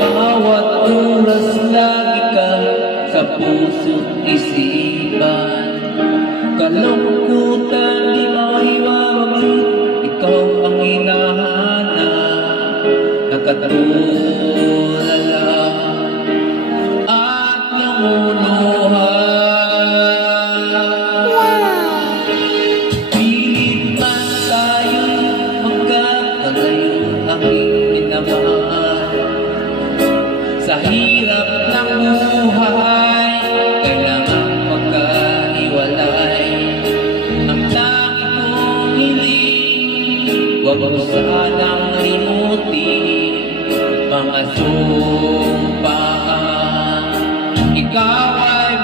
bawat oras lagi ka sa puso't isipan. Kalungkutan di maiwawaglit, ikaw ang hinahanap. Nakatulala at namuluhan. Pilit man tayo magkakalayo, aking minamahal. Sa hirap ng buhay, kailangan magkahiwalay. Ang tangi kong hiling, huwag mo sanang limutin mga sumpaan. Ikaw ay